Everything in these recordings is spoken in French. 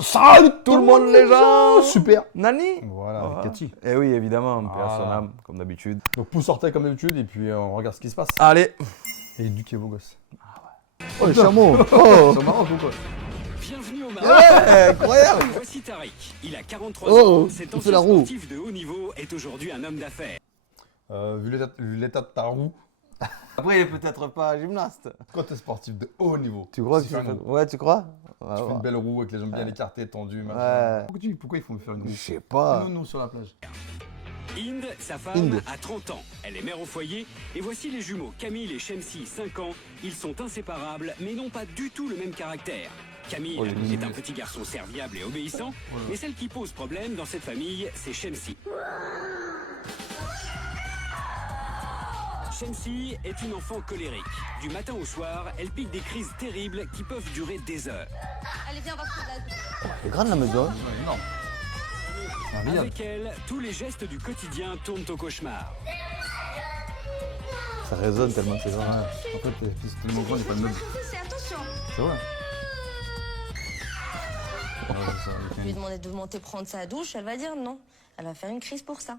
Salut tout le monde les gens. Super. Nani. Voilà, avec Cathy. Eh oui, évidemment, paix à son Voilà. âme, comme d'habitude. Donc pouce orteil comme d'habitude et puis on regarde ce qui se passe. Allez. Et éduquez vos gosses. Oh, les chameaux. Oh. C'est marrant ou quoi? Bienvenue au Maroc. Ouais, incroyable. Voici Tariq. Il a 43 Oh, ans. Cet il fait ancien la roue. sportif de haut niveau est aujourd'hui un homme d'affaires. Vu l'état de ta roue, Après, il est peut-être pas gymnaste. quand t'es sportif de haut niveau, Tu crois si que tu fais une roue, Ouais, tu crois? tu fais une belle roue avec les jambes bien écartées, tendues, machin. Ouais. Pourquoi ils font me faire une roue? Je sais pas. Non, sur la plage. Inde, sa femme, Inde. a 30 ans. Elle est mère au foyer. Et voici les jumeaux Camille et Shamsi, 5 ans. Ils sont inséparables, mais n'ont pas du tout le même caractère. Camille Oh, il est mignon. est un petit garçon serviable et obéissant, mais celle qui pose problème dans cette famille, c'est Shamsi. Shamsi est une enfant colérique. Du matin au soir, elle pique des crises terribles qui peuvent durer des heures. Allez, viens, on va prendre la... C'est grande la maison. Ouais, non. Ah, regarde. Avec elle, tous les gestes du quotidien tournent au cauchemar. Ça résonne tellement c'est grand. En fait, c'est tellement grand, il n'y a pas de meuble. C'est attention. C'est vrai. Ouais, c'est ça, Je lui ai demandé de monter prendre sa douche, elle va dire non. Elle va faire une crise pour ça.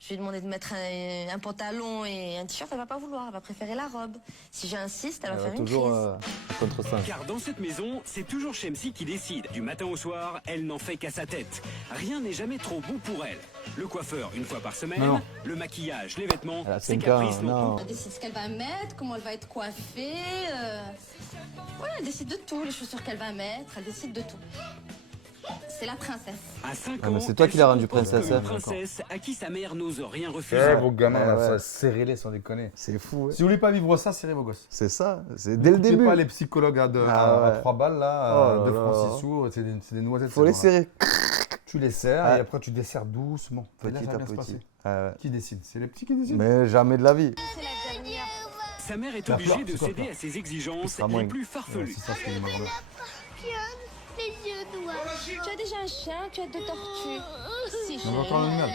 Je lui ai demandé de mettre un pantalon et un t-shirt, elle va pas vouloir, elle va préférer la robe. Si j'insiste, elle va faire une toujours crise. contre ça. Car dans cette maison, c'est toujours Shamsi qui décide. Du matin au soir, elle n'en fait qu'à sa tête. Rien n'est jamais trop bon pour elle. Le coiffeur une fois par semaine, Non. le maquillage, les vêtements, Elle a ses 5 ans, caprices n'ont non. Elle décide ce qu'elle va mettre, comment elle va être coiffée. Ouais, elle décide de tout, les chaussures qu'elle va mettre, elle décide de tout. C'est la princesse. À 5 Ah, ans, mais c'est toi elle qui l'as se rendue compose princesse, comme une hein. princesse à qui sa mère n'ose rien Eh, refuser. vos gamins, là, Ouais. ça, serrez-les sans déconner. C'est fou. Ouais. Si vous voulez pas vivre ça, serrez vos gosses. C'est ça. C'est dès le N'écoutez début. pas les psychologues à Ah ouais. 3 balles, là, Oh là 2 là. francs 6 sous, c'est des noisettes. Faut les c'est vrai. serrer Tu les serres Ah. et après tu desserres doucement. Et là, petit ça à va bien se petit. passer. Ouais. Qui décide? C'est les petits qui décident. Mais jamais de la vie. C'est la dernière. Sa mère est La obligée fleur, de c'est quoi, céder fleur? à ses exigences sera moins. les plus Ouais, farfelues. c'est ça, c'est une marde. Les yeux noirs. Tu as déjà un chien, tu as 2 tortues. Si, On va encore l'animal.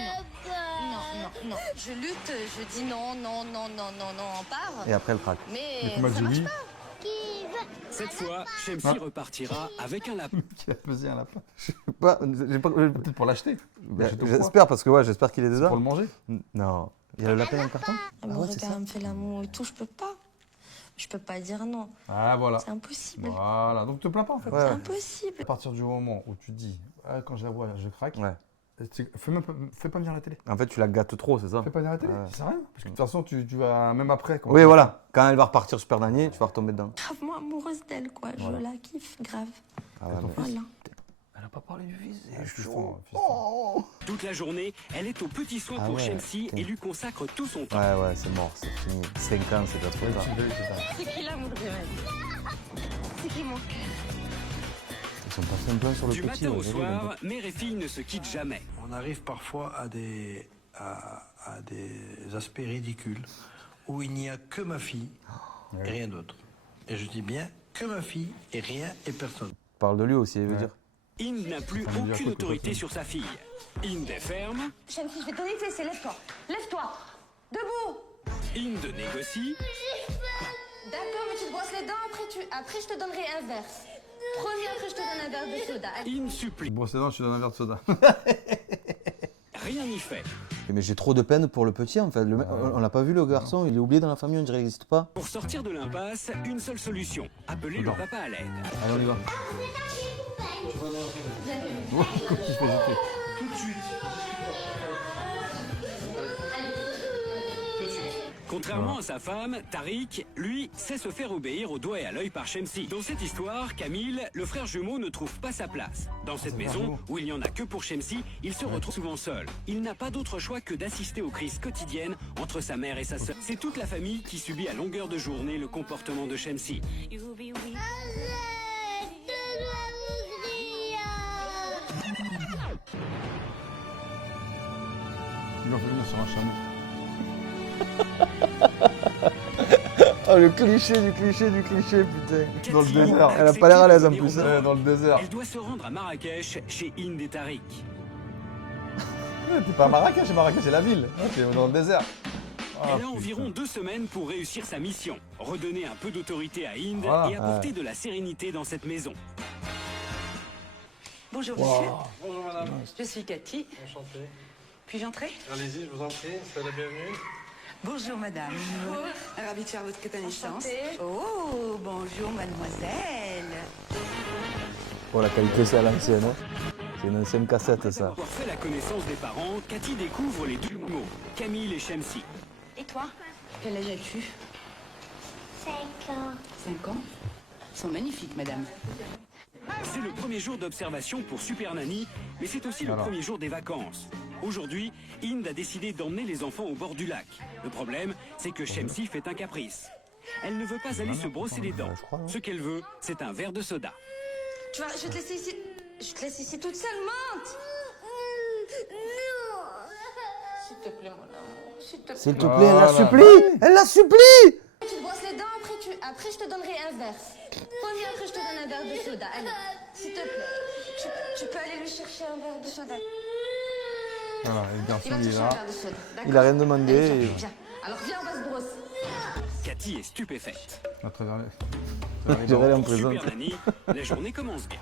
Non. Je lutte, je dis non, on part. Et après, elle craque. Mais Comment ça j'ai marche dit? pas. Cette fois, Shamsi Ah. repartira avec un lapin. Qui a pesé un lapin? J'ai pas. Peut-être pour l'acheter. Bah, L'acheter au froid. J'espère parce que ouais, j'espère qu'il est Pour dedans. le manger. Non. Il y a le lapin dans le carton. Elle me ouais, c'est regarde, ça. elle me fait l'amour et tout, je peux pas. Je peux pas dire non. Ah, voilà. C'est impossible. Voilà. Donc te plains pas en fait. Ouais. C'est impossible. À partir du moment où tu dis, ah, quand je la vois, je craque, Ouais. fais pas venir la télé. En fait, tu la gâtes trop, c'est ça. Fais pas venir la télé, Ouais. ça sert à rien. Parce que de toute façon, tu vas même après. quand- Oui, voilà. Quand elle va repartir Super Nanny, tu vas retomber dedans. Gravement amoureuse d'elle, quoi. Voilà. Je la kiffe, grave. Ah ouais, Ton mais- Voilà. Elle a pas parlé du visage. Ah, fiston, fiston. Toute la journée, elle est aux petits soins Ah pour ouais, Shamsi putain. et lui consacre tout son temps. Ouais, c'est mort, c'est fini. 5 ans, c'est déjà trop Ouais, tard. tu veux, c'est ça. C'est qui l'amour de ma vie? C'est qui mon cœur? Ils sont passés un plan sur le Du petit. matin au ouais, soir, mère et fille ne se quittent jamais. On arrive parfois à des aspects ridicules où il n'y a que ma fille et rien d'autre. Et je dis bien que ma fille et rien et personne. Parle de lui aussi, il veut Ouais. dire. Inde n'a plus Ça veut dire aucune quoi, autorité quoi, sur sa fille. Inde est ferme, Shamsi, je vais te donner une fessée, lève-toi. Lève-toi. Debout. Inde négocie, D'accord, mais tu te brosses les dents, après je te donnerai un verre. Promis, après je te donne un verre de soda. Allez. Inde supplie. Brosse les dents, je te donne un verre de soda. Rien n'y fait. Mais j'ai trop de peine pour le petit en fait. On l'a pas vu le garçon, il est oublié dans la famille, on dirait qu'il n'existe pas. Pour sortir de l'impasse, une seule solution, appeler le papa à l'aide. Allez, on y va. Contrairement à sa femme, Tariq, lui, sait se faire obéir au doigt et à l'œil par Shamsi. Dans cette histoire, Camille, le frère jumeau, ne trouve pas sa place. Dans cette maison, où il n'y en a que pour Shamsi, il se retrouve souvent seul. Il n'a pas d'autre choix que d'assister aux crises quotidiennes entre sa mère et sa sœur. C'est toute la famille qui subit à longueur de journée le comportement de Shamsi. Il en fait venir sur un chameau. Oh le cliché du cliché du cliché, putain. Dans le Cathy désert. a Elle a pas l'air à l'aise en accepté de plus, venir au Ouais, dans le désert. Elle doit se rendre à Marrakech chez Inde et Tariq. Ouais, t'es pas à Marrakech, c'est la ville. Ouais, t'es dans le désert. Ah, Elle a environ 2 semaines pour réussir sa mission, redonner un peu d'autorité à Inde Voilà. et apporter de la sérénité dans cette maison. Bonjour monsieur, Bonjour madame. je suis Cathy. Enchanté. Puis-je entrer? Allez-y, je vous en prie, soyez la bienvenue. Bonjour madame. Ravie de faire votre connaissance. Enchantée. Oh, bonjour mademoiselle. Oh, la qualité, c'est à l'ancienne. Hein. C'est une ancienne cassette, Après ça. avoir fait la connaissance des parents, Cathy découvre les deux jumeaux, Camille et Shamsi. Et toi? Quel âge as-tu? 5 ans. 5 ans. Ils sont magnifiques madame. C'est le premier jour d'observation pour Super Nanny, mais c'est aussi le premier jour des vacances. Aujourd'hui, Inde a décidé d'emmener les enfants au bord du lac. Le problème, c'est que Shamsi fait un caprice. Elle ne veut pas aller se brosser les dents. Ce qu'elle veut, c'est un verre de soda. Tu vois, je te laisse ici. Je te laisse ici toute seule, mente. S'il te plaît, mon amour. S'il te plaît. S'il te plaît, elle la supplie. Elle la supplie. Tu te brosses les dents, après je te donnerai un verre. Promis, après je te donne un verre de soda. Allez, s'il te plaît. Tu peux aller lui chercher un verre de soda. Voilà, et le garçon, Il va te il est chercher un là. verre de soda. D'accord? Il a rien demandé. Allez, et- viens. Alors viens, on va se brosser. Cathy est stupéfaite. À travers les... Je vais aller en Pour présente. Super Nanny, la journée commence bien.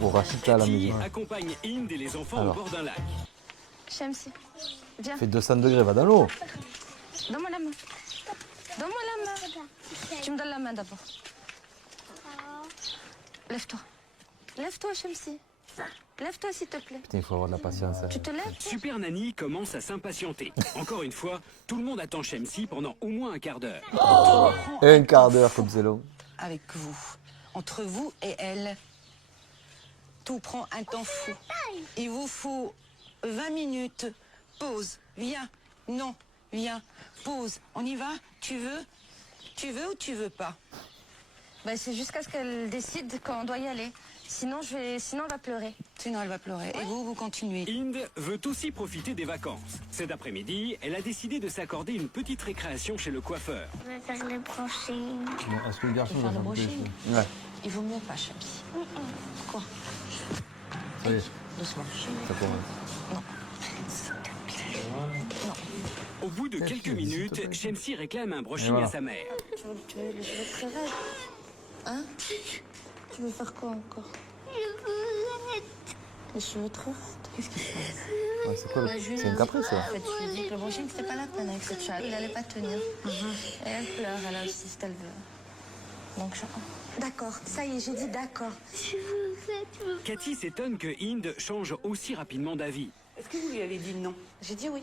Pour Rachita à la Cathy maison. accompagne Inde et les enfants Alors. au bord d'un lac. Shamsi, viens. Fait 200 degrés, va dans l'eau. Donne-moi la main. Donne-moi la main. Tu me donnes la main d'abord. Lève-toi. Lève-toi, Shamsi. Lève-toi, s'il te plaît. Putain, il faut avoir de la patience. Hein. Tu te lèves? Super Nanny commence à s'impatienter. Encore une fois, tout le monde attend Shamsi pendant au moins un quart d'heure. Un quart d'heure, comme c'est long. Avec vous. Entre vous et elle, tout prend un temps fou. Il vous faut 20 minutes. Pause. Viens. Non. Viens. Pause. On y va? Tu veux? Tu veux ou tu veux pas? Bah, c'est jusqu'à ce qu'elle décide quand on doit y aller. Sinon, sinon elle va pleurer. Sinon, elle va pleurer. Et vous continuez. Inde veut aussi profiter des vacances. Cet après-midi, elle a décidé de s'accorder une petite récréation chez le coiffeur. Je vais faire le brushing. Bon, est-ce que le garçon Tu veux va faire le chanter brushing? Ouais. Il vaut mieux pas, Shamsi. Quoi? Ça y est. Doucement. Ça commence. Au bout de quelques minutes, Shamsi réclame un brushing voilà. à sa mère. Tu veux les cheveux très raides? Hein? Tu veux faire quoi encore? Les cheveux très raides. Qu'est-ce qu'il fait? Ouais, c'est quoi le... Bah, je lui ai C'est un dit- caprice, ça. En fait, je lui ai dit que le brushing, c'était pas la peine avec cette chat. Il allait pas tenir. Et elle pleure, elle a aussi ce qu'elle veut. Donc, d'accord, ça y est, j'ai dit d'accord. Cathy s'étonne que Inde change aussi rapidement d'avis. Est-ce que vous lui avez dit non? J'ai dit oui.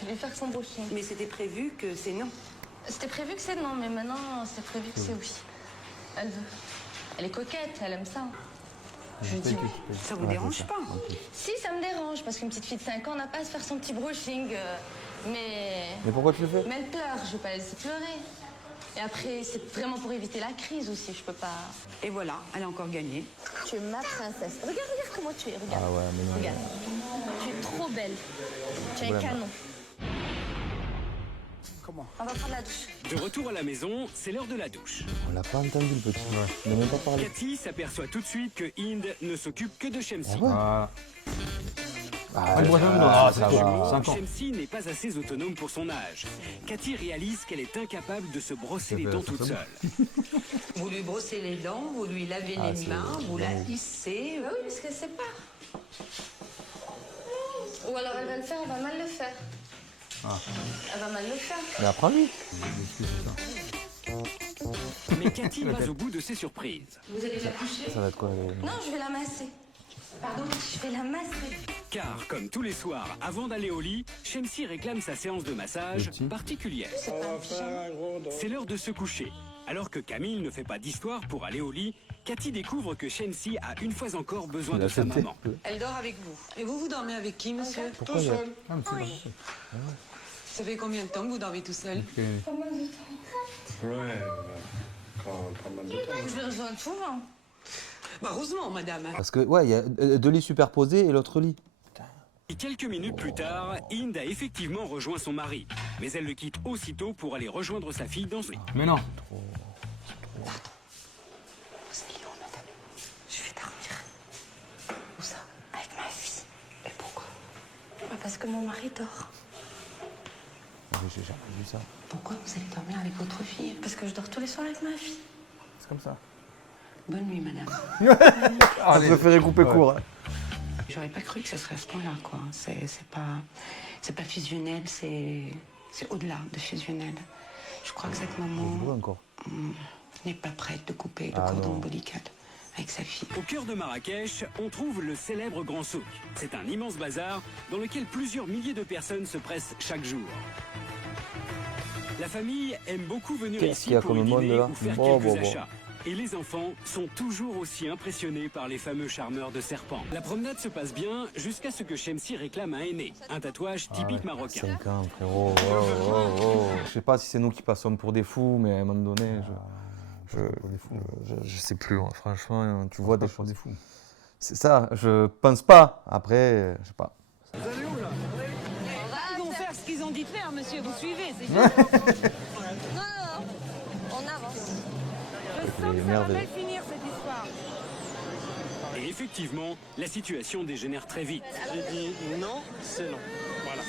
Je vais lui faire son brushing. Mais c'était prévu que c'est non. C'était prévu que c'est non, mais maintenant, c'est prévu que c'est oui. Elle veut. Elle est coquette, elle aime ça. Je lui dis oui. Ça vous dérange pas? Si, ça me dérange, parce qu'une petite fille de 5 ans n'a pas à se faire son petit brushing. Mais pourquoi tu le fais? Mais elle pleure, je vais pas la laisser pleurer. Et après, c'est vraiment pour éviter la crise aussi, je peux pas... Et voilà, elle a encore gagné. Tu es ma princesse. Regarde comment tu es, regarde. Ah ouais, mais non. Regarde. Tu es trop belle. Tu es un canon. Comment? On va prendre la douche. De retour à la maison, c'est l'heure de la douche. On l'a pas entendu, le petit. Il n'a même pas parlé. Cathy s'aperçoit tout de suite que Inde ne s'occupe que de Shamsi. Voilà. Ah, le voisin, non, ah, c'est ça trop va. chaud. 5 ans. Shamsi n'est pas assez autonome pour son âge. Cathy réalise qu'elle est incapable de se brosser les fait- dents ça toute fait seule. Vous lui brossez les dents, vous lui lavez Ah, les c'est- mains, vous la lissez. Bah oui, parce qu'elle sait pas. Ou alors elle va le faire, elle va mal le faire. Elle va mal le faire. Mais apprends-lui. Mais Cathy va au bout de ses surprises. Vous allez la coucher? Ça va être quoi les- Non, je vais la masser. Pardon, je vais la masser. Car, comme tous les soirs, avant d'aller au lit, Shamsi réclame sa séance de massage particulière. C'est l'heure de se coucher. Alors que Camille ne fait pas d'histoire pour aller au lit, Cathy découvre que Shamsi a une fois encore besoin Il de a sa sauté. maman. Elle dort avec vous. Et vous dormez avec qui, monsieur? Pourquoi il y a- Ah, mais c'est pas possible. Ça fait combien de temps que vous dormez tout seul? Ouais, quand pas mal de temps. Je le rejoins souvent. Bah, heureusement, madame. Parce que, ouais, il y a deux lits superposés et l'autre lit. Et quelques minutes plus tard, Inde a effectivement rejoint son mari. Mais elle le quitte aussitôt pour aller rejoindre sa fille dans son lit. Mais non. Madame, je vais dormir. Où ça? Avec ma fille. Et pourquoi? Parce que mon mari dort. J'ai jamais vu ça. Pourquoi vous allez dormir avec votre fille? Parce que je dors tous les soirs avec ma fille. C'est comme ça. Bonne nuit, madame. On préférait couper court. Hein. J'aurais pas cru que ce serait à ce point-là, quoi. C'est pas fusionnel, c'est au-delà de fusionnel. Je crois que cette maman Encore. n'est pas prête de couper le Ah cordon non. ombilical avec sa fille. Au cœur de Marrakech, on trouve le célèbre Grand Souk. C'est un immense bazar dans lequel plusieurs milliers de personnes se pressent chaque jour. La famille aime beaucoup venir Qu'est-ce ici qu'il y a pour comme y monde, dîner là ou faire Bon, quelques bon, bon. achats. Et les enfants sont toujours aussi impressionnés par les fameux charmeurs de serpents. La promenade se passe bien jusqu'à ce que Chemsi réclame un henné, un tatouage typique marocain. 5 ans, frérot. Oh. Je sais pas si c'est nous qui passons pour des fous, mais à un moment donné, je sais plus. Hein. Franchement, tu vois des choses. Des fous. C'est ça, je pense pas. Après, je sais pas. Ils vont faire ce qu'ils ont dit de faire, monsieur, vous suivez, c'est Non, on avance. Les merveilles. finir cette histoire. Et effectivement, la situation dégénère très vite. J'ai dit non, c'est non. Voilà.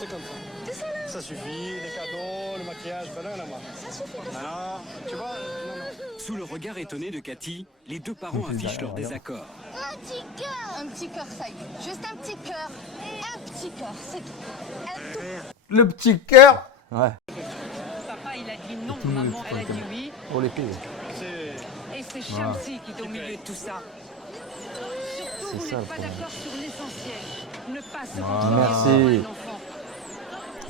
C'est comme ça. Ça suffit, les cadeaux, le maquillage, ben non, ça suffit. Non, tu vois, non. Sous le regard étonné de Cathy, les deux parents affichent leur désaccord. Un petit cœur. Un petit cœur, ça y est. Juste un petit cœur. Un petit cœur, c'est tout. Le petit cœur. Ouais, Papa, il a dit non, maman, elle a dit oui. pour les filles. Et c'est Chemsi qui est au milieu de tout ça. Surtout, vous ça, n'êtes pas le problème. d'accord sur l'essentiel. Ne pas se merci. contrôler devant un enfant.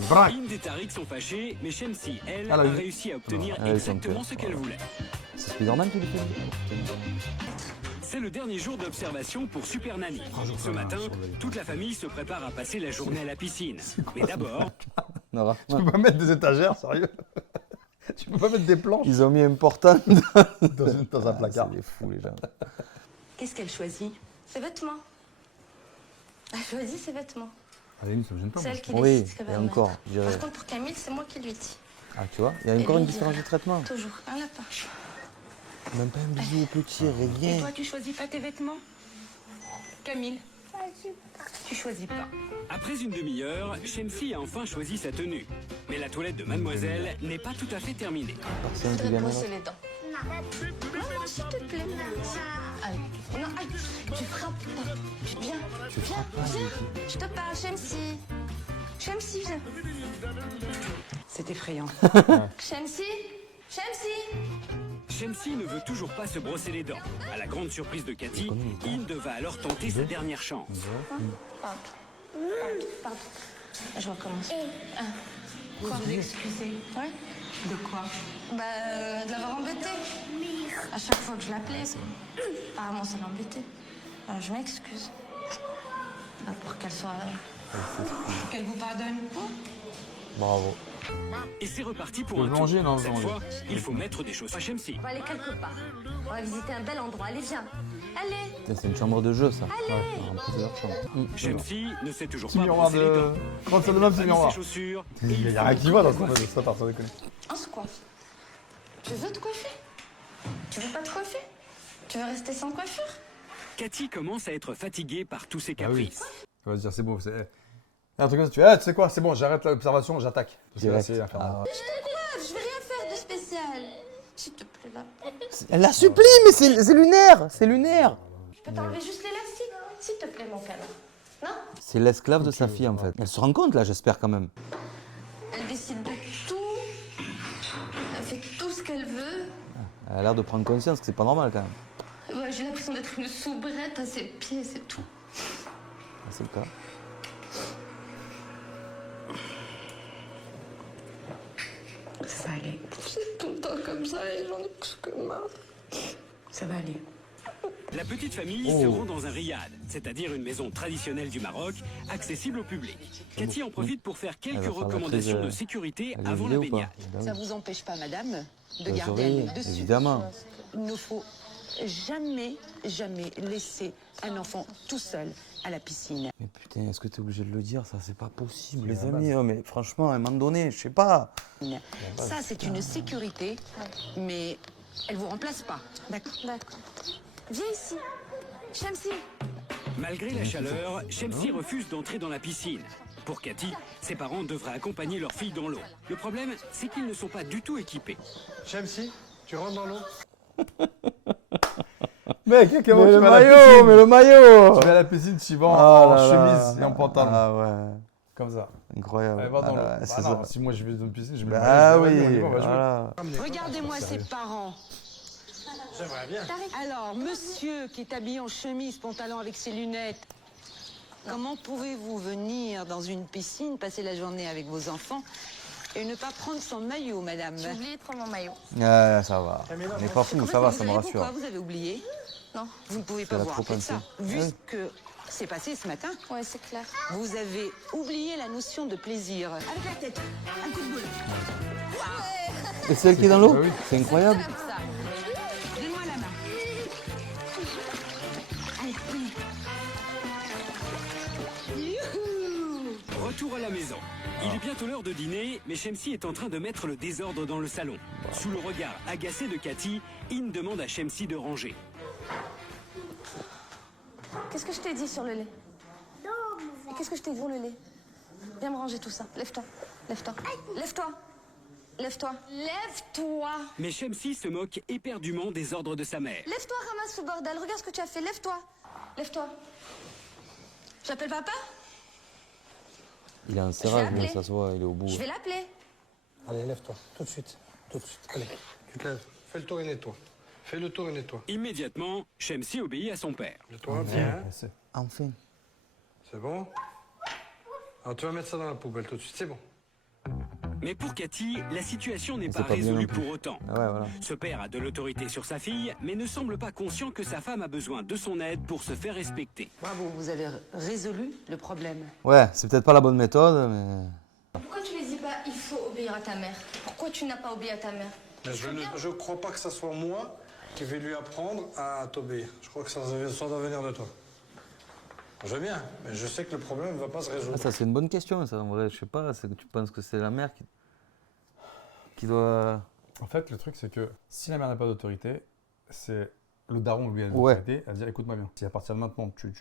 Braque. Inde et Tariq sont fâchés, mais Chemsi, elle, Alors, a il- réussi à obtenir Ah, ils sont exactement peurs. ce qu'elle voulait. C'est Spiderman qui le fait. C'est le dernier jour d'observation pour Super Nanny. Ce matin, toute la famille se prépare à passer la journée à la piscine. Mais d'abord, Non, Tu peux pas mettre des étagères, sérieux? Tu peux pas mettre des planches ils ont mis un portant dans un placard. C'est des fous, les gens. Qu'est-ce qu'elle choisit? Ses vêtements. Elle choisit ses vêtements. Allez, ça me gêne pas. C'est moi. elle qui Oui, décide ce qu'elle et va encore, mettre. je dirais. Par contre, pour Camille, c'est moi qui lui dis. Ah, tu vois, il y a encore lui une dit différence de rien. traitement. Toujours un lapin. Même pas un bisou au petit, Et rien. toi, tu choisis pas tes vêtements? Camille, tu choisis pas. après une demi-heure, Chemsi a enfin choisi sa tenue. Mais la toilette de Mademoiselle n'est pas tout à fait terminée. Personne Je qui voudrais vient brosser les dents. Maman, s'il te plaît. Aïe. Non, aïe. Tu frappes pas. Viens. Viens. Je te parle, Chemsi. Chemsi, viens. C'est effrayant. Chemsi. Chemsi. Chemsi ne veut toujours pas se brosser les dents. À la grande surprise de Cathy, Inde va alors tenter sa dernière chance. Pardon. Pardon. Je recommence. Vous vous excusez? Ouais. De quoi? Bah, de l'avoir embêté. À chaque fois que je l'appelais, apparemment ça l'embêtait. Alors je m'excuse. Bah, pour qu'elle soit. Qu'elle vous pardonne? Bravo. Et c'est reparti pour Le un tour. venger, non, le Cette venger. fois, il faut mettre des choses à Chemsi. On va aller quelque part. On va visiter un bel endroit. Allez, viens. Allez. Putain, c'est une chambre de jeu, ça. Ouais, on a plusieurs chambres. Chemsi ne sait toujours Petit pas miroir brosser les dents. de. Quand ça Elle de n'a même, c'est pas mis miroir. ses chaussures. Il y a rien qui va dans ça part, sans déconner. On se coiffe. Tu veux te coiffer? Tu veux pas te coiffer? Tu veux rester sans coiffure? Cathy commence à être fatiguée par tous ses Ah oui. caprices. Tu vas se dire, c'est beau. C'est un truc comme ça, tu fais, tu sais quoi, c'est bon, j'arrête l'observation, j'attaque. Parce que là, Direct. c'est infernal. Ah, ouais. Je vais rien faire de spécial. S'il te plaît, là. Elle la supplie, mais c'est lunaire. C'est lunaire. Je peux t'enlever juste l'élastique? S'il te plaît, mon canard. Non? C'est l'esclave de sa fille, en fait. Elle se rend compte, là, j'espère, quand même. Elle décide de tout. Elle fait tout ce qu'elle veut. Elle a l'air de prendre conscience que c'est pas normal, quand même. Ouais, j'ai l'impression d'être une soubrette à ses pieds, c'est tout. Ah, c'est le cas. Ça va aller. C'est tout le temps comme ça et j'en ai plus que marre. Ça va aller. La petite famille se rend dans un riad, c'est-à-dire une maison traditionnelle du Maroc, accessible au public. Cathy en profite pour faire Elle va quelques faire la recommandations prise, de sécurité Elle est avant la vidéo ou baignade. pas? Bah oui. Ça vous empêche pas, madame, de Bah, garder oui, un œil dessus. évidemment. Il ne faut jamais, jamais laisser un enfant tout seul à la piscine. Mais putain, est-ce que t'es obligé de le dire? Ça, c'est pas possible, les amis. Oh, mais franchement, à un moment donné, je sais pas. Ça, c'est une sécurité, mais elle vous remplace pas. D'accord? D'accord. Viens ici. Chemsi. Malgré la chaleur, Chemsi refuse d'entrer dans la piscine. Pour Cathy, ses parents devraient accompagner leur fille dans l'eau. Le problème, c'est qu'ils ne sont pas du tout équipés. Chemsi, tu rentres dans l'eau? Mec, comment Mais tu le vas à la maillot, piscine mais le maillot. Tu vas à la piscine, tu vas Oh en là là. chemise et en pantalon. Ah ouais, Comme ça. incroyable. Allez, va dans Ah l'eau. là, Bah c'est non, ça. si moi je vais dans une piscine, je mets Bah le maillot, oui, on y va, on va jouer. voilà. Regardez-moi ces parents. J'aimerais bien. Alors, monsieur qui est habillé en chemise, pantalon avec ses lunettes, comment pouvez-vous venir dans une piscine, passer la journée avec vos enfants et ne pas prendre son maillot, madame? J'ai oublié de prendre mon maillot. Ouais, ça va. On n'est pas fou, ça va, ça me rassure. Pourquoi vous avez oublié? Non. Vous ne pouvez C'est pas la vous rappeler de ça. trop Vu pensée. ce que s'est passé ce matin, Ouais, c'est clair. vous avez oublié la notion de plaisir. Avec la tête, un coup de boule. Et c'est elle qui est dans l'eau? Bah oui. C'est incroyable. Comme ça. Donne-moi la main. Allez, venez. Youhou! Retour à la maison. Il est bientôt l'heure de dîner, mais Shamsi est en train de mettre le désordre dans le salon. Sous le regard agacé de Cathy, In demande à Shamsi de ranger. Qu'est-ce que je t'ai dit sur le lait? Et qu'est-ce que je t'ai dit pour le lait? Viens me ranger tout ça. Lève-toi. Lève-toi. Lève-toi. Lève-toi. Lève-toi. Mais Shamsi se moque éperdument des ordres de sa mère. Lève-toi, ramasse ce bordel. Regarde ce que tu as fait. Lève-toi. Lève-toi. J'appelle papa? Il a un serrage, mais appeler. ça se voit, il est au bout. Je vais l'appeler. Allez, lève-toi, tout de suite. Tout de suite. Allez, tu te lèves. Fais le tour et nettoie. Fais le tour et nettoie. Immédiatement, Shamsi obéit à son père. Nettoie bien. Enfin. C'est bon? Alors tu vas mettre ça dans la poubelle tout de suite, c'est bon. Mais pour Cathy, la situation n'est C'est pas pas bien résolue non plus. pour autant. Ah ouais, voilà. Ce père a de l'autorité sur sa fille, mais ne semble pas conscient que sa femme a besoin de son aide pour se faire respecter. Bravo, vous avez résolu le problème. Ouais, c'est peut-être pas la bonne méthode, mais. Pourquoi tu lui dis pas il faut obéir à ta mère? Pourquoi tu n'as pas obéi à ta mère? Mais je crois pas que ça soit moi qui vais lui apprendre à t'obéir. Je crois que ça doit venir de toi. Je veux bien, mais je sais que le problème ne va pas se résoudre. Ah, ça, c'est une bonne question, ça. En vrai, je sais pas, c'est que tu penses que c'est la mère qui doit. En fait, le truc, c'est que si la mère n'a pas d'autorité, c'est le daron lui a Ouais. l'autorité à dire écoute-moi bien. Si à partir de maintenant, tu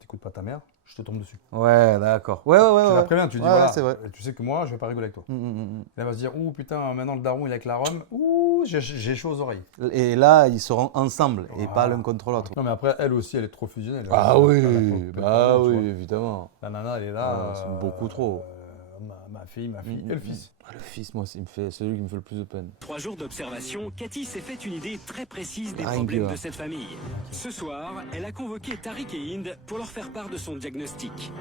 t'écoutes pas ta mère, je te tombe dessus. Ouais, d'accord. Ouais, ouais, ouais. Tu la ouais. préviens, tu dis Ouais, voilà, c'est vrai. tu sais que moi, je vais pas rigoler avec toi. Mm. Elle va se dire ouh putain, maintenant le daron il est avec la Rome, ouh j'ai chaud aux oreilles. Et là, ils seront ensemble et Voilà. pas l'un contre l'autre. Non mais après, elle aussi, elle est trop fusionnelle. Ah Elle a oui, pas bah tu oui, vois. évidemment. La nana, elle est là. Ah, c'est beaucoup trop. Ma fille et le fils. Ah, le fils, moi, c'est celui qui me fait le plus de peine. 3 jours d'observation, Cathy s'est fait une idée très précise des Ah, problèmes India. de cette famille. Ce soir, elle a convoqué Tariq et Inde pour leur faire part de son diagnostic.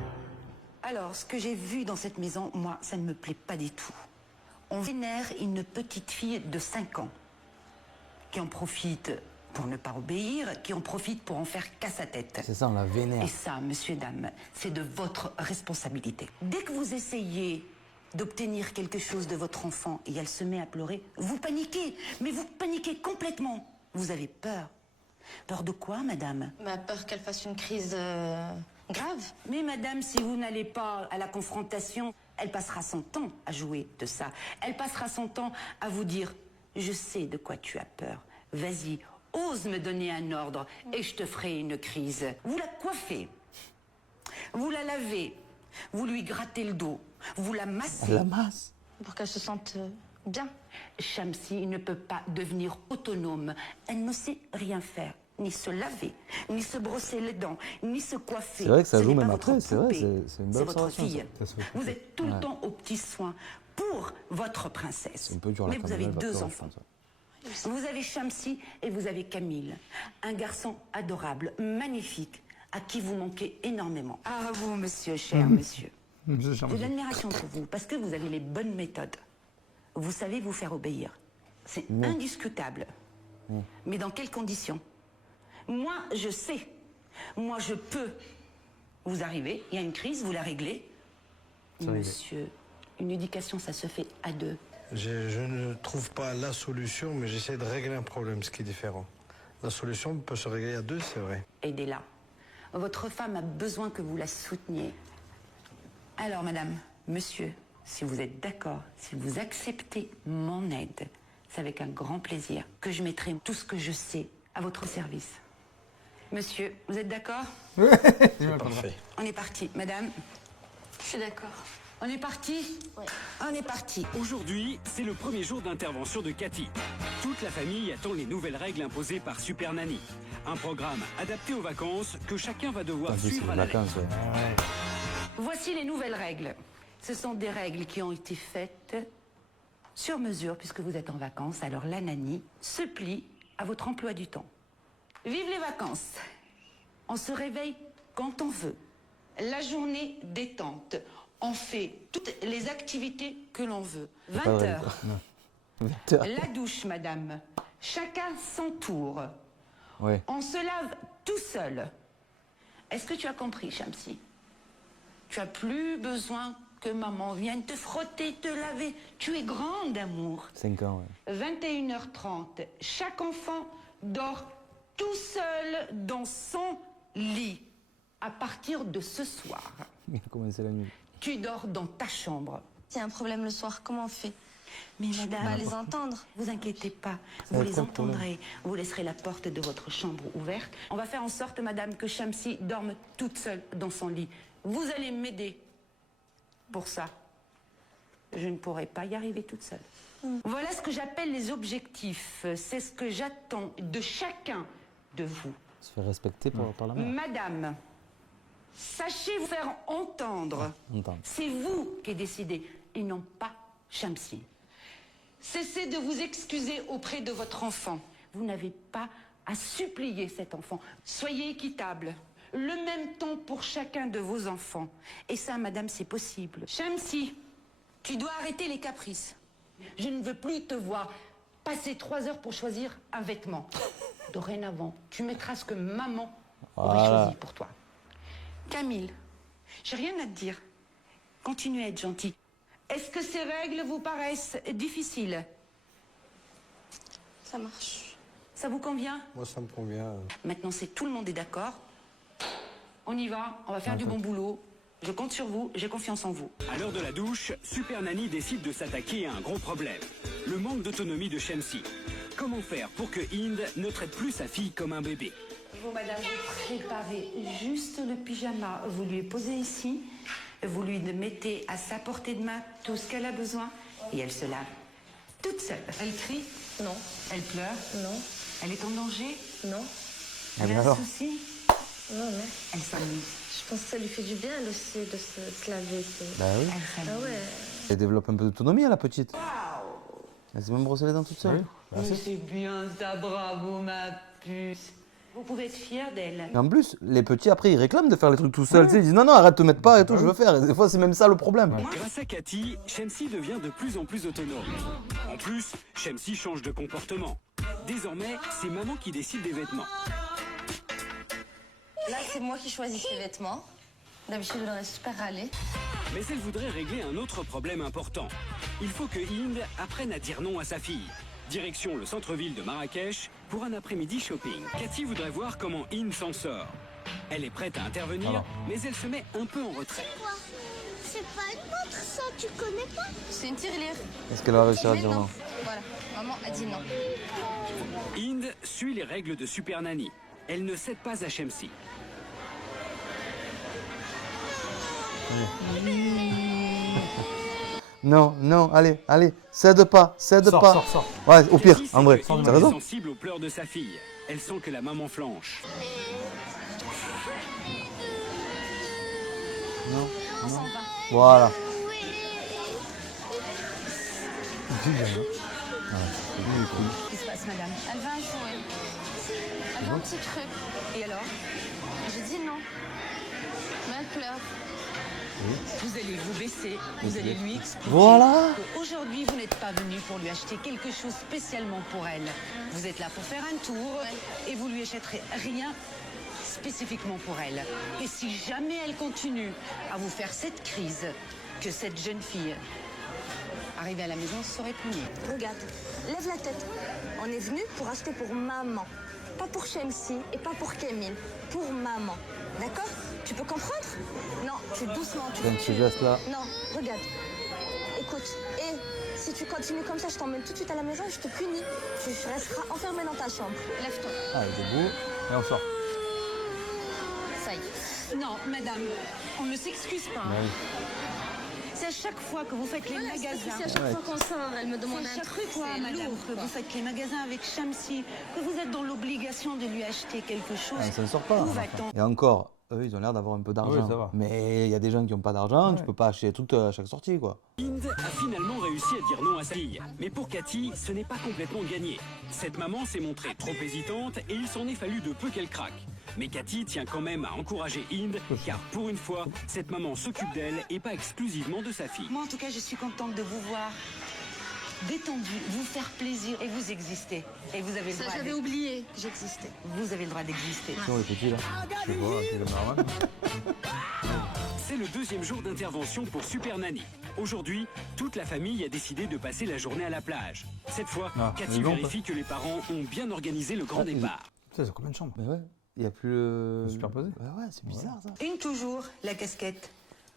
Alors, ce que j'ai vu dans cette maison, moi, ça ne me plaît pas du tout. On vénère une petite fille de 5 ans qui en profite pour ne pas obéir, qui en profite pour en faire qu'à sa tête. C'est ça, on la vénère. Et ça, monsieur, dame, c'est de votre responsabilité. Dès que vous essayez d'obtenir quelque chose de votre enfant et elle se met à pleurer, vous paniquez. Mais vous paniquez complètement. Vous avez peur. Peur de quoi, madame? Ma peur qu'elle fasse une crise grave. Mais madame, si vous n'allez pas à la confrontation, elle passera son temps à jouer de ça. Elle passera son temps à vous dire « Je sais de quoi tu as peur. Vas-y, ose me donner un ordre et je te ferai une crise. » Vous la coiffez, vous la lavez, vous lui grattez le dos, vous la massez. La masse. Pour qu'elle se sente bien. Shamsi ne peut pas devenir autonome. Elle ne sait rien faire. Ni se laver, ni se brosser les dents, ni se coiffer. C'est vrai que ça Ce joue n'est pas même votre après, c'est vrai, poupée. c'est une belle C'est votre observation, fille. ça. Ça se fait Vous êtes tout le temps aux petits soins pour votre princesse. C'est un peu dur, là, Mais quand vous même, avez elle va 2 pleurer, enfants. je pense. Vous avez Shamsi et vous avez Camille. Un garçon adorable, magnifique, à qui vous manquez énormément. Ah, vous, monsieur, cher monsieur. J'ai de l'admiration pour vous, parce que vous avez les bonnes méthodes. Vous savez vous faire obéir. C'est indiscutable. Mais dans quelles conditions? Moi, je sais. Moi, je peux. Vous arrivez, il y a une crise, vous la réglez. Monsieur, une éducation, ça se fait à 2. Je ne trouve pas la solution, mais j'essaie de régler un problème, ce qui est différent. La solution peut se régler à 2, c'est vrai. Aidez-la. Votre femme a besoin que vous la souteniez. Alors, madame, monsieur, si vous êtes d'accord, si vous acceptez mon aide, c'est avec un grand plaisir que je mettrai tout ce que je sais à votre service. Monsieur, vous êtes d'accord? Parfait. On est parti. Madame, Je suis d'accord. On est parti? Ouais. On est parti. Aujourd'hui, c'est le premier jour d'intervention de Cathy. Toute la famille attend les nouvelles règles imposées par Super Nanny. Un programme adapté aux vacances que chacun va devoir En plus, c'est suivre les à la lettre. vacances, ouais. Voici les nouvelles règles. Ce sont des règles qui ont été faites sur mesure puisque vous êtes en vacances. Alors la nanny se plie à votre emploi du temps. Vive les vacances. On se réveille quand on veut. La journée détente. On fait toutes les activités que l'on veut. 20 Pas vrai, heures. quoi. Non. 20 heures. La douche, madame. Chacun son tour. Ouais. On se lave tout seul. Est-ce que tu as compris, Shamsi? Tu as plus besoin que maman vienne te frotter, te laver. Tu es grande, amour. 5 ans, ouais. 21h30. Chaque enfant dort tout seul dans son lit. À partir de ce soir, Il a commencé la nuit. tu dors dans ta chambre. S'il y a un problème le soir, comment on fait? Mais On madame, va les entendre. vous inquiétez pas, Ça vous va les être quoi le problème? entendrez. Vous laisserez la porte de votre chambre ouverte. On va faire en sorte, madame, que Shamsi dorme toute seule dans son lit. Vous allez m'aider pour ça. Je ne pourrai pas y arriver toute seule. Voilà ce que j'appelle les objectifs. C'est ce que j'attends de chacun de vous. Se faire respecter par la mère. Madame, sachez vous faire entendre. Entendre. C'est vous qui décidez et non pas Shamsi. Cessez de vous excuser auprès de votre enfant. Vous n'avez pas à supplier cet enfant. Soyez équitable. Le même temps pour chacun de vos enfants. Et ça, madame, c'est possible. Shamsi, tu dois arrêter les caprices. Je ne veux plus te voir passer 3 heures pour choisir un vêtement. Dorénavant, tu mettras ce que maman aurait Voilà. choisi pour toi. Camille, j'ai rien à te dire. Continuez à être gentil. Est-ce que ces règles vous paraissent difficiles? Ça marche. Ça vous convient? Moi, ça me convient. Maintenant, c'est tout le monde est d'accord. On y va, on va faire du bon boulot. Je compte sur vous, j'ai confiance en vous. À l'heure de la douche, Super Nanny décide de s'attaquer à un gros problème. Le manque d'autonomie de Shamsi. Comment faire pour que Hind ne traite plus sa fille comme un bébé? Vous, madame, vous préparez juste le pyjama. Vous lui posez ici. Vous lui mettez à sa portée de main tout ce qu'elle a besoin. Et elle se lave toute seule. Elle crie? Non, Elle pleure? non, Elle est en danger? non, Ah, Elle mais a un alors souci? non, non. Elle s'amuse. Je pense que ça lui fait du bien, elle aussi, de se laver. Bah oui. Elle s'amuse. Ah ouais. Elle développe un peu d'autonomie, la petite. Elle s'est même brossé les dents toute seule. Mais c'est bien ça, bravo ma puce. Vous pouvez être fière d'elle. Et en plus, les petits, après, ils réclament de faire les trucs tout seuls. Tu sais, ils disent non, non, arrête de te mettre pas et tout, je veux faire. Et des fois, c'est même ça le problème. Grâce à Cathy, Shamsi devient de plus en plus autonome. En plus, Shamsi change de comportement. Désormais, c'est maman qui décide des vêtements. Là, c'est moi qui choisis ses vêtements. D'habitude, je l'aurais super râlé. Mais elle voudrait régler un autre problème important. Il faut que Hind apprenne à dire non à sa fille. Direction le centre-ville de Marrakech pour un après-midi shopping. Cathy voudrait voir comment Hind s'en sort. Elle est prête à intervenir, mais elle se met un peu en retrait. Quoi? C'est pas une montre, ça, tu connais pas? C'est une tirelire. Est-ce qu'elle va réussir à Mais dire non. non? Voilà, maman a dit non. Hind suit les règles de Super Nanny. Elle ne cède pas à Shamsi. Non, non, allez, allez, cède pas, cède Sors, pas. sors, sors. Ouais, au pire, Cathy en sait vrai, que t'as Hind est raison. sensible aux pleurs de sa fille. Elle sent que la maman flanche. Non, On s'en va. voilà. Qu'est-ce qui se passe, madame? Elle va jouer. Elle veut un petit truc. Et alors? J'ai dit non. Mais elle pleure. Vous allez vous baisser, vous allez lui expliquer Voilà. qu'aujourd'hui, vous n'êtes pas venu pour lui acheter quelque chose spécialement pour elle. Vous êtes là pour faire un tour et vous lui achèterez rien spécifiquement pour elle. Et si jamais elle continue à vous faire cette crise, que cette jeune fille arrivée à la maison serait punie. Regarde, lève la tête. On est venu pour acheter pour maman. Pas pour Shamsi et pas pour Camille. Pour maman. D'accord? Tu peux comprendre? Non, tu doucement. Tu Fais un petit geste là. Non, regarde. Écoute, et si tu continues comme ça, je t'emmène tout de suite à la maison et je te punis. Tu resteras enfermé dans ta chambre. Lève-toi. Allez, debout. Et on sort. Ça y est. Non, madame, on ne s'excuse pas. Ouais. C'est à chaque fois que vous faites les Voilà, c'est parce que magasins. si à chaque fois qu'on sort, elle me demande C'est à un chaque truc, fois, c'est madame, lourd, que quoi. vous faites les magasins avec Shamsi, que vous êtes dans l'obligation de lui acheter quelque chose. Ah, ça ne sort pas. Où va-t-on? Et encore, eux, ils ont l'air d'avoir un peu d'argent. Oui, ça va. Mais il y a des gens qui n'ont pas d'argent, Ouais. tu peux pas acheter tout à chaque sortie, quoi. Inde a finalement réussi à dire non à sa fille. Mais pour Cathy, ce n'est pas complètement gagné. Cette maman s'est montrée trop hésitante et il s'en est fallu de peu qu'elle craque. Mais Cathy tient quand même à encourager Inde, car pour une fois, cette maman s'occupe d'elle et pas exclusivement de sa fille. Moi, en tout cas, je suis contente de vous voir détendu, vous faire plaisir et vous exister. Et vous avez le Ça, droit. j'avais oublié que j'existais. Vous avez le droit d'exister. Ils sont les petits, là. Je sais pas, c'est le normal. C'est le deuxième jour d'intervention pour Super Nanny. Aujourd'hui, toute la famille a décidé de passer la journée à la plage. Cette fois, Ah, Cathy mais bon, vérifie que les parents ont bien organisé le grand Ah, ils- départ. Putain, c'est combien de chambres? Mais ouais, il n'y a plus le... Superposé. Ouais, c'est bizarre, ça. Une toujours, la casquette.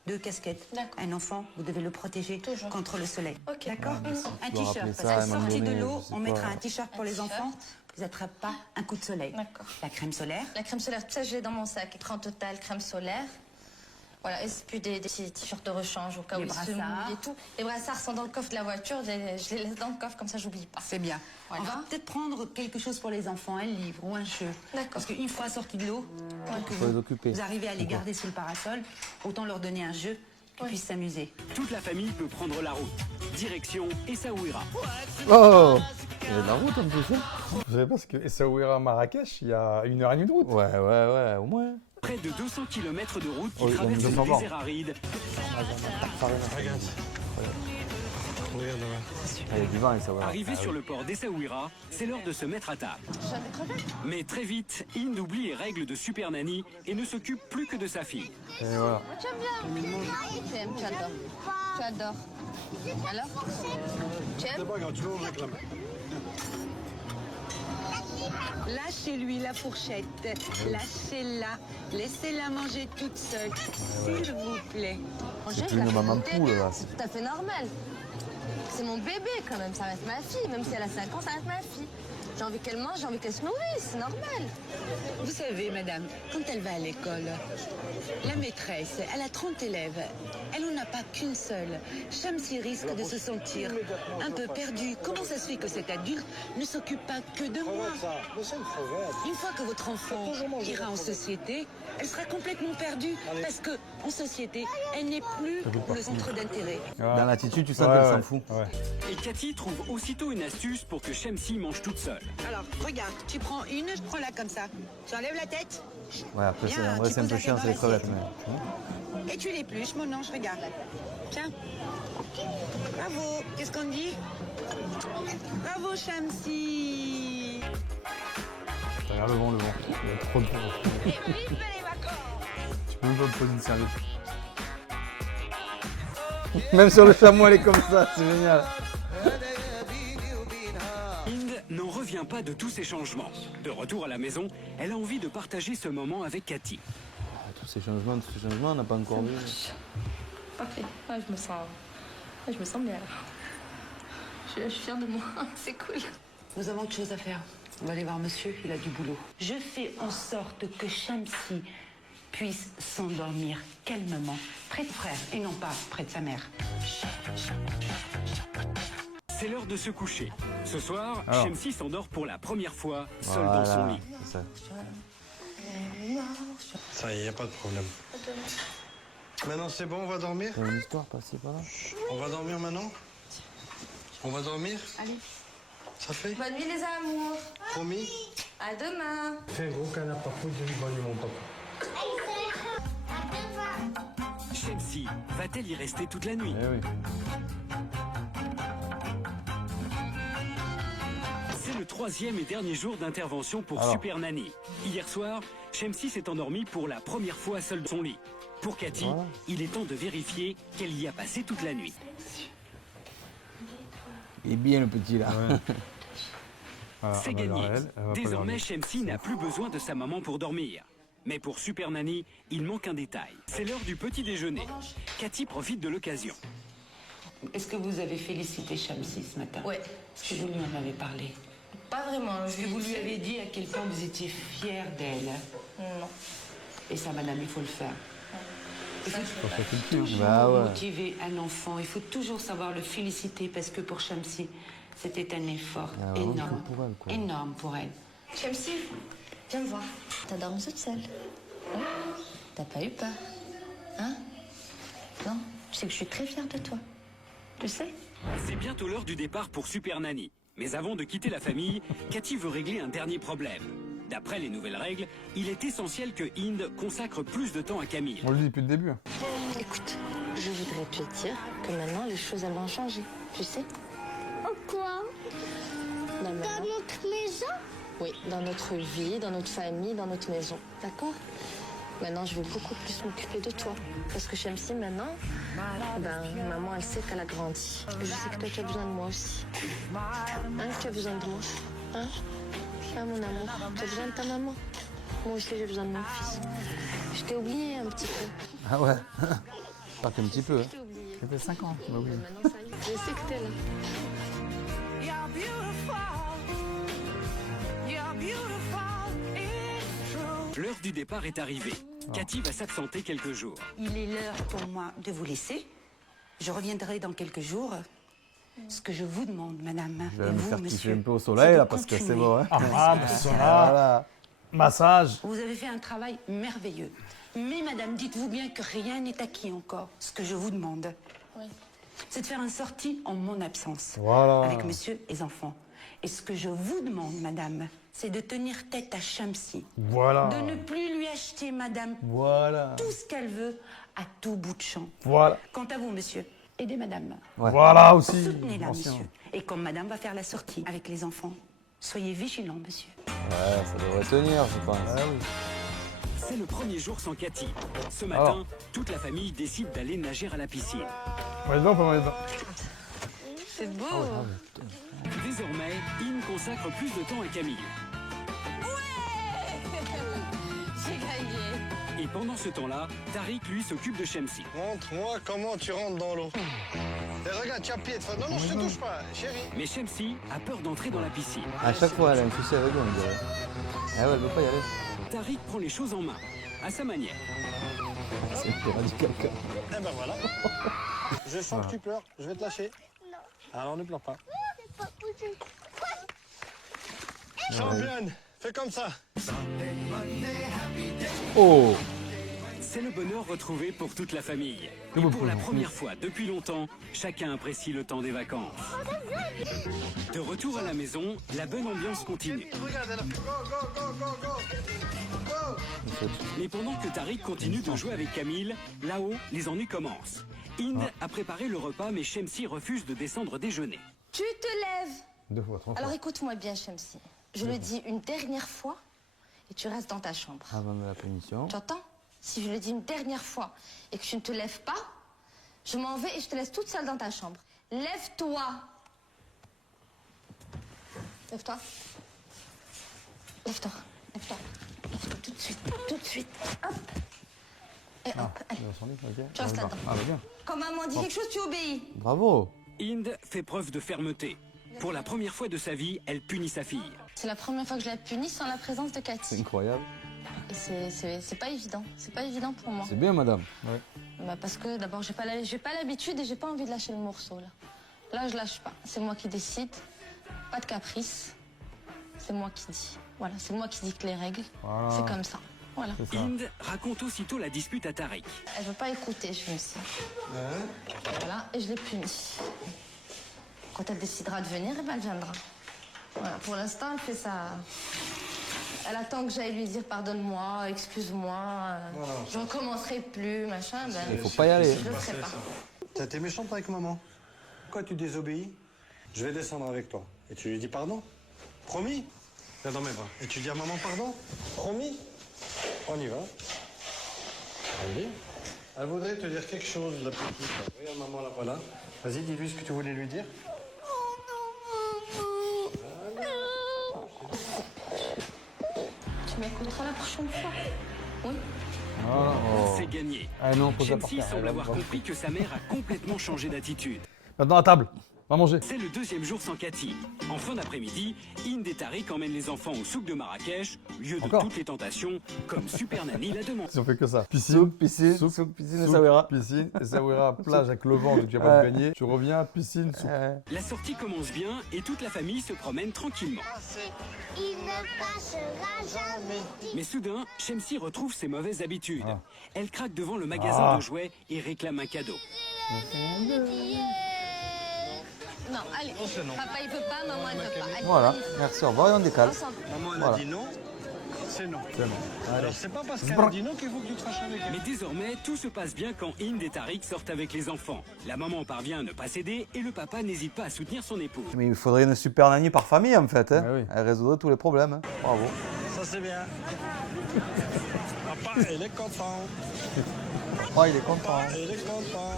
Deux casquettes. D'accord. Un enfant, vous devez le protéger Toujours. contre le soleil. Ok. D'accord. Ouais, mais ça, Un tu dois rappeler t-shirt, ça parce à qu'à un moment sortie de donné, l'eau, je sais on pas. mettra un t-shirt pour Un les t-shirt. enfants. Ils n'attrapent pas un coup de soleil. D'accord. La crème solaire. La crème solaire, tout ça, je l'ai dans mon sac. Écran total, crème solaire. Voilà, et puis des petits t-shirts de rechange au cas où Les ils se brassards. mouillent et tout. Les brassards sont dans le coffre de la voiture, je les laisse dans le coffre, comme ça, j'oublie pas. C'est bien. Voilà. On va peut-être prendre quelque chose pour les enfants, un livre ou un jeu. D'accord. Parce qu'une fois sortis de l'eau, que Faut les occuper. vous arrivez à les garder sous le parasol, autant leur donner un jeu qu'ils puissent s'amuser. Toute la famille peut prendre la route. Direction Essaouira. Oh, il y a de la route, un peu, ça. Vous savez pas, parce que Essaouira, Marrakech, il y a 1h30 de route. Ouais, au moins. Près de 200 km de route qui Oh, il y a traverse une le demande. désert aride. Regarde. Regarde là-bas. Ah, il y a du vent, et ça va. Arrivé sur le port d'Essaouira, c'est l'heure de se mettre à table. Mais très vite, Inde oublie les règles de Super Nanny et ne s'occupe plus que de sa fille. Et voilà. Tu aimes bien? Tu aimes, tu adores. Tu adores. Alors? Tu aimes? C'est pas grave, tu l'ouvres avec la main. Lâchez-lui la fourchette, lâchez-la, laissez-la manger toute seule, s'il vous plaît. Manger, plus je la une fais maman goûter, poule, là. c'est tout à fait normal. C'est mon bébé quand même, ça reste ma fille. Même si elle a 5 ans, ça reste ma fille. J'ai envie qu'elle mange, j'ai envie qu'elle se nourrisse, c'est normal. Vous savez, madame, quand elle va à l'école, la maîtresse, elle a 30 élèves. Elle n'en a pas qu'une seule. Shamsi risque de se sentir un peu perdue. Comment ça se fait que cet adulte ne s'occupe pas que de moi? Ça, mais c'est une crevette. Une fois que votre enfant ira en société, elle sera complètement perdue. Parce que en société, elle n'est plus le centre d'intérêt. Dans l'attitude, tu sens Ouais, qu'elle ouais. s'en fout. Ouais. Et Cathy trouve aussitôt une astuce pour que Shamsi mange toute seule. Alors, regarde, tu prends une, je prends la comme ça. Tu enlèves la tête Ouais, après, Bien, en vrai, tu c'est un poses peu la chiant, tête c'est les dans crevettes, l'assiette. mais... et tu l'épluches, mon ange, regarde. Tiens. Bravo. Qu'est-ce qu'on dit? Bravo, Shamsi. Regarde le vent, le vent. Il y a trop de vent. Tu peux même pas me poser une serviette. Même sur le chameau, elle est comme ça, c'est génial. Inde n'en revient pas de tous ces changements. De retour à la maison, elle a envie de partager ce moment avec Cathy. Tous ces changements, on n'a pas encore vu. Parfait. Ouais, je me sens bien. Je suis fière de moi, c'est cool. Nous avons autre chose à faire. On va aller voir monsieur, il a du boulot. Je fais en sorte que Shamsi puisse s'endormir calmement près de frère et non pas près de sa mère. C'est l'heure de se coucher. Ce soir, Alors. Shamsi s'endort pour la première fois, seule dans son Voilà, lit. c'est ça. Ça y est, y a pas de problème. Maintenant, c'est bon, on va dormir? T'as une histoire passée par là? On va dormir maintenant? On va dormir? Allez. Ça fait? Bonne nuit les amours. Promis? À demain. Fais un gros canard par contre, j'ai eu bonne nuit, mon papa. Shamsi va-t-elle y rester toute la nuit? Eh oui. C'est le troisième et dernier jour d'intervention pour Alors. Super Nanny. Hier soir, Shamsi s'est endormie pour la première fois seule dans son lit. Pour Cathy, Voilà. il est temps de vérifier qu'elle y a passé toute la nuit. Il est bien, le petit, là. Ouais. Voilà, C'est elle va gagné. vers elle, elle va pas Désormais, dormir. Shamsi n'a plus besoin de sa maman pour dormir. Mais pour Super Nanny, il manque un détail. C'est l'heure du petit déjeuner. Cathy profite de l'occasion. Est-ce que vous avez félicité Shamsi ce matin? Ouais. Est-ce que vous lui en avez parlé? Pas vraiment. Est-ce que vous lui avez dit à quel point vous étiez fière d'elle? Non. Et ça, madame, il faut le faire. Ça fait le pied, hein. Toujours Bah ouais. motiver un enfant. Il faut toujours savoir le féliciter parce que pour Shamsi, c'était un effort Ah, vraiment énorme. que pour elle, quoi. Énorme pour elle. Chelsea, viens me voir. T'as dormi toute seule. Hein? T'as pas eu peur. Hein? Non, tu sais que je suis très fière de toi. Tu sais? C'est bientôt l'heure du départ pour Super Nanny. Mais avant de quitter la famille, Cathy veut régler un dernier problème. D'après les nouvelles règles, il est essentiel que Inde consacre plus de temps à Camille. On le dit depuis le début. Hein. Écoute, je voudrais te dire que maintenant les choses elles vont changer. Tu sais? Quoi? Dans Dans notre maison? Oui, dans notre vie, dans notre famille, dans notre maison. D'accord? Maintenant, je vais beaucoup plus m'occuper de toi. Parce que Shamsi, maintenant, maman, elle sait qu'elle a grandi. Je sais que toi, tu as besoin de moi aussi. Hein, tu as besoin de moi. Hein? Ah, mon amour, tu as besoin de ta maman. Moi aussi, j'ai besoin de mon fils. Je t'ai oublié un petit peu. Ah ouais. Pas qu'un petit peu. Hein. Je t'ai oublié. Ça fait 5 ans. Bah oui. Mais maintenant, ça y est, je sais que t'es là. L'heure du départ est arrivée. Cathy va s'absenter quelques jours. Il est l'heure pour moi de vous laisser. Je reviendrai dans quelques jours. Ce que je vous demande, madame, Je vais et me vous, faire kiffer monsieur, un peu au soleil c'est là de parce que c'est continuer. beau. Hein. Ah, ça. Voilà. Massage. Vous avez fait un travail merveilleux. Mais madame, dites-vous bien que rien n'est acquis encore. Ce que je vous demande, c'est de faire une sortie en mon absence. Voilà. Avec monsieur et les enfants. Et ce que je vous demande, madame, c'est de tenir tête à Shamsi. Voilà. De ne plus lui acheter, madame, Voilà. tout ce qu'elle veut à tout bout de champ. Voilà. Quant à vous, monsieur, aidez madame. Ouais. Voilà aussi. Soutenez-la, Ancien. monsieur. Et comme madame va faire la sortie avec les enfants, soyez vigilant, monsieur. Ouais, ça devrait tenir, je pense. Ah oui. C'est le premier jour sans Cathy. Ce matin, Alors. toute la famille décide d'aller nager à la piscine. On va être dedans, on peut mettre dedans. C'est beau. Désormais, In consacre plus de temps à Camille. J'ai gagné. Et pendant ce temps-là, Tariq, lui, s'occupe de Shamsi. Montre-moi comment tu rentres dans l'eau. Et regarde, tu as pied de face. Non, non, je te touche pas, chérie. Mais Shamsi a peur d'entrer dans la piscine. À chaque fois, elle a un souci avec lui, on dirait. Ah ouais, elle veut pas y aller. Tariq prend les choses en main, à sa manière. C'est le pire du caca. Eh ben voilà. Je sens que tu pleures, je vais te lâcher. Non. Alors ne pleure pas. Pas bouger. Championne, fais comme ça. Oh! C'est le bonheur retrouvé pour toute la famille. Que Et beau pour la projet. première fois depuis longtemps, chacun apprécie le temps des vacances. De retour à la maison, la bonne ambiance continue. Regarde, elle a fait go. Mais pendant que Tariq continue de jouer avec Camille, là-haut, les ennuis commencent. Inde a préparé le repas, mais Shamsi refuse de descendre déjeuner. Tu te lèves. 2 fois, 3 fois. Alors écoute-moi bien, Shamsi. Je le dis une dernière fois et tu restes dans ta chambre. Avant de la punition. Tu entends? Si je le dis une dernière fois et que tu ne te lèves pas, je m'en vais et je te laisse toute seule dans ta chambre. Lève-toi. Lève-toi. Lève-toi. Lève-toi. Lève-toi tout de suite. Tout de suite. Hop. Et hop. Allez. Il a son lit, ok. Tu restes là-dedans. Ah, bah bien. Quand maman dit quelque chose, tu obéis. Bravo! Inde fait preuve de fermeté. Pour la première fois de sa vie, elle punit sa fille. C'est la première fois que je la punis sans la présence de C'est Cathy. incroyable. Et c'est pas évident. C'est pas évident pour moi. C'est bien, madame. Bah, parce que d'abord, j'ai pas l'habitude et j'ai pas envie de lâcher le morceau là. Là, je lâche pas. C'est moi qui décide. Pas de caprice. C'est moi qui dis. Voilà, c'est moi qui dicte les règles. Voilà. C'est comme ça. Voilà. C'est ça. Inde raconte aussitôt la dispute à Tariq. Elle veut pas écouter, je me dis. Voilà, et je l'ai punie. Quand elle décidera de venir, eh ben, elle viendra. Voilà, pour l'instant, elle fait ça. Elle attend que j'aille lui dire pardonne-moi, excuse-moi, je recommencerai plus, machin. Ben, Il faut pas y aller. je le ferai pas. T'as été méchante avec maman. Pourquoi tu désobéis? Je vais descendre avec toi. Et tu lui dis pardon? Promis? Viens dans mes bras. Et tu dis à maman pardon? Promis? On y va. Allez. Elle voudrait te dire quelque chose, la petite. Regarde maman là, voilà. Vas-y, dis-lui ce que tu voulais lui dire. Tu m'écouteras la prochaine fois. Oui. Voilà. C'est gagné. Ah non, pose la Shamsi porte. semble avoir compris que sa mère a complètement changé d'attitude. Maintenant, à table. Va manger. C'est le deuxième jour sans Cathy. En fin d'après-midi, Hind et Tariq emmènent les enfants au souk de Marrakech, lieu de Encore toutes les tentations, comme Super Nanny l'a demandé. Si on fait que ça. Piscine, Souk, piscine, souk, souk, piscine et souk, Saouira. Piscine, Essaouira, plage avec le vent, donc tu n'as pas de Ouais. gagner. Tu reviens, piscine, souk. La sortie commence bien et toute la famille se promène tranquillement. Il ne passera jamais. Mais soudain, Shamsi retrouve ses mauvaises habitudes. Ah. Elle craque devant le magasin Ah. de jouets et réclame un cadeau. Non, allez. Papa, il peut pas, maman, elle peut pas. Allez, Voilà, on y va. merci, au revoir et on décale. Ensemble. Maman, elle Voilà. a dit non, c'est non. C'est bon. Alors c'est pas parce qu'elle a dit non qu'il faut que tu craches avec elle. Mais désormais, tout se passe bien quand Hind et Tariq sortent avec les enfants. La maman parvient à ne pas céder et le papa n'hésite pas à soutenir son épouse. Mais il faudrait une super nanny par famille en fait. Hein. Ah oui. Elle résoudrait tous les problèmes. Hein. Bravo. Ça c'est bien. Papa, elle est content. Oh, il est content. Papa, elle est content.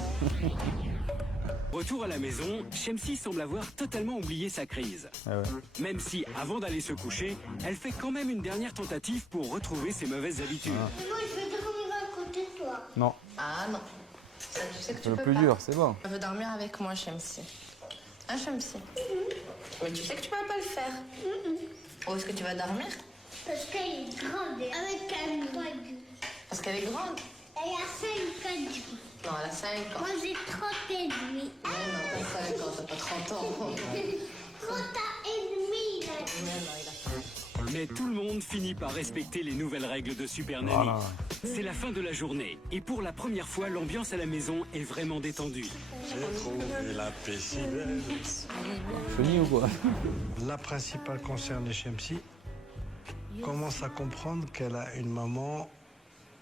Retour à la maison, Shamsi semble avoir totalement oublié sa crise. Ah ouais. Même si, avant d'aller se coucher, elle fait quand même une dernière tentative pour retrouver ses mauvaises habitudes. Moi, je vais dormir à côté de toi. Non. Ah non. Ça, tu sais que C'est tu le peux plus pas. dur, c'est bon. Elle veut dormir avec moi, Shamsi. Hein, Shamsi? Mais tu sais que tu peux pas le faire. Où est-ce que tu vas dormir? Parce qu'elle est grande. Avec un poids. Parce qu'elle est grande. Elle a 5 ans. Non, elle a 5 ans. Moi, j'ai 30 et demi. Mais non, t'as 5 ans, t'as pas 30 ans. 30 et demi, là. Mais non, il a... Mais tout le monde finit par respecter les nouvelles règles de Super Nanny. Voilà. C'est la fin de la journée et pour la première fois, l'ambiance à la maison est vraiment détendue. J'ai trouvé la paix si belle. Fini ou quoi? La principale concernée Shamsi commence à comprendre qu'elle a une maman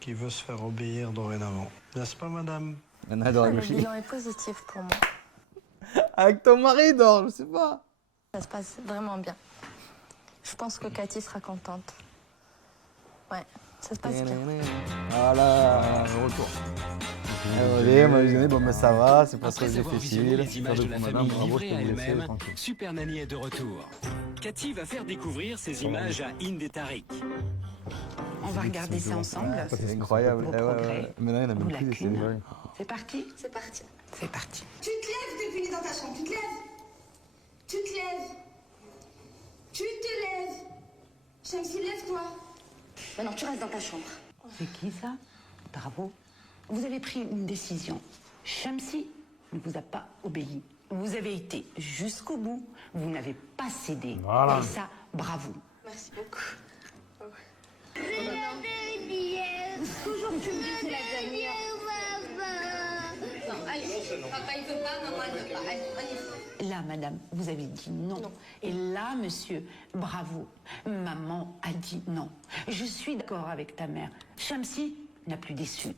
qui veut se faire obéir dorénavant. N'est-ce pas, madame? On adore Le Yoshi. bilan est positif pour moi. Avec ton mari, dort, je sais pas. Ça se passe vraiment bien. Je pense que Cathy sera contente. Ouais, ça se passe bien. Voilà. Le retour. Allez, moi, je dis, bon, mais ça va, c'est pas Après très avoir visionné difficile. les images de la Madame, famille bravo, livrée je à peux vous laisser, elle-même, tranquille. Super Nanny est de retour. Cathy va faire découvrir ces images à Hind et Tariq. On va regarder ça ensemble. C'est incroyable. Vos Eh ouais, progrès ouais. Maintenant, il a même ou plus d'essais. lacunes. Ouais. C'est parti. C'est parti. C'est parti. Tu te lèves depuis dans ta chambre. Tu te lèves. Tu te lèves. Tu te lèves. Shamsi, lève-toi. Maintenant, tu restes dans ta chambre. C'est qui ça? Bravo. Vous avez pris une décision. Shamsi ne vous a pas obéi. Vous avez été jusqu'au bout. Vous n'avez pas cédé. Voilà. Et ça, bravo. Merci beaucoup. Toujours tu me dis c'est la dernière. Non, allez. Papa, il peut pas, maman, elle peut pas. Allez, on y va. Là, madame, vous avez dit non. Non. Et là, monsieur, bravo. Maman a dit non. Je suis d'accord avec ta mère. Shamsi n'a plus déçu.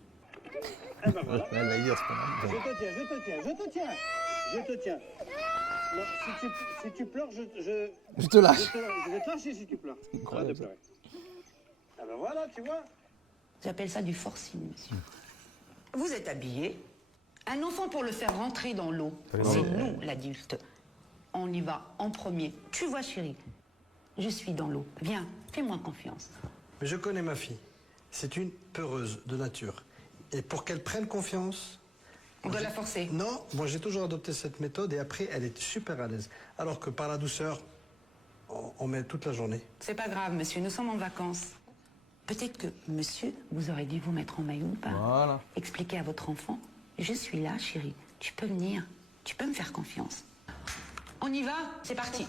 Elle va dire, c'est pas mal. Je te tiens, je te tiens, je te tiens. Je te tiens. Non, si tu pleures, Je te lâche. je vais te lâcher si tu pleures. Incroyable, Arrête de pleurer. Ah ben voilà, tu vois. J'appelle ça du forcing, monsieur. Vous êtes habillé. Un enfant, pour le faire rentrer dans l'eau, c'est nous, l'adulte. On y va en premier. Tu vois, chérie, je suis dans l'eau. Viens, fais-moi confiance. Mais je connais ma fille. C'est une peureuse de nature. Et pour qu'elle prenne confiance... On doit la forcer. Non, moi j'ai toujours adopté cette méthode et après elle est super à l'aise. Alors que par la douceur, on met toute la journée. C'est pas grave, monsieur, nous sommes en vacances. Peut-être que, monsieur, vous aurez dû vous mettre en maillot ou pas. Voilà. Expliquez à votre enfant, je suis là, chérie. Tu peux venir. Tu peux me faire confiance. On y va? C'est parti.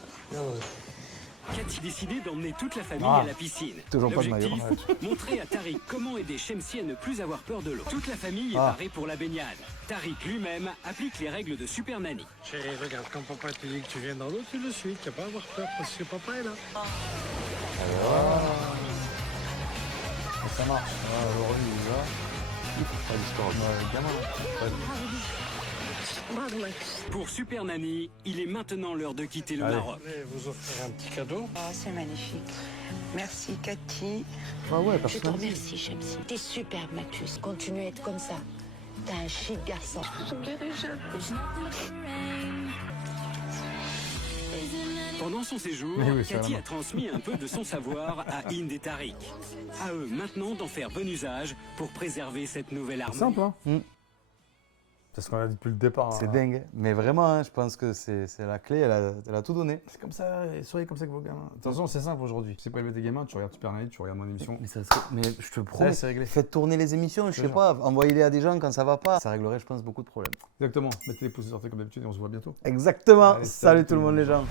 Cathy décidé d'emmener toute la famille Ah. à la piscine. Toujours pas de L'objectif, maillot. montrer à Tariq comment aider Shamsi à ne plus avoir peur de l'eau. Toute la famille est Ah. parée pour la baignade. Tariq lui-même applique les règles de Super Nanny. Chérie, regarde, quand papa te dit que tu viens dans l'eau, tu le suis. Tu n'as pas à avoir peur parce que papa est là. Ça marche. Laurent, il est là. Pas d'histoire. Gamin. Bravo, Max. Pour Super Nanny, il est maintenant l'heure de quitter le Allez. Maroc. Je vais vous offrir un petit cadeau. Oh, c'est magnifique. Merci, Cathy. Ah ouais, Je te personne. remercie, Shamsi. T'es superbe, ma puce. Continue à être comme ça. T'es un chic garçon. Pendant son séjour, Mais oui, c'est Cathy vraiment. a transmis un peu de son savoir à Hind et Tariq. À eux maintenant d'en faire bon usage pour préserver cette nouvelle C'est harmonie. simple, hein. C'est ce qu'on a dit depuis le départ. C'est hein. dingue. Mais vraiment, hein, je pense que c'est la clé, elle a tout donné. C'est comme ça, soyez comme ça avec vos gamins. Attention, c'est simple aujourd'hui. Tu sais pas élever tes gamins, tu regardes Super Nani, tu regardes mon émission. Mais je te promets, c'est réglé. faites tourner les émissions, je sais pas, envoyez-les à des gens quand ça va pas. Ça réglerait, je pense, beaucoup de problèmes. Exactement. Mettez les pouces sortez comme d'habitude et on se voit bientôt. Exactement. Allez, Salut tout le monde les gens.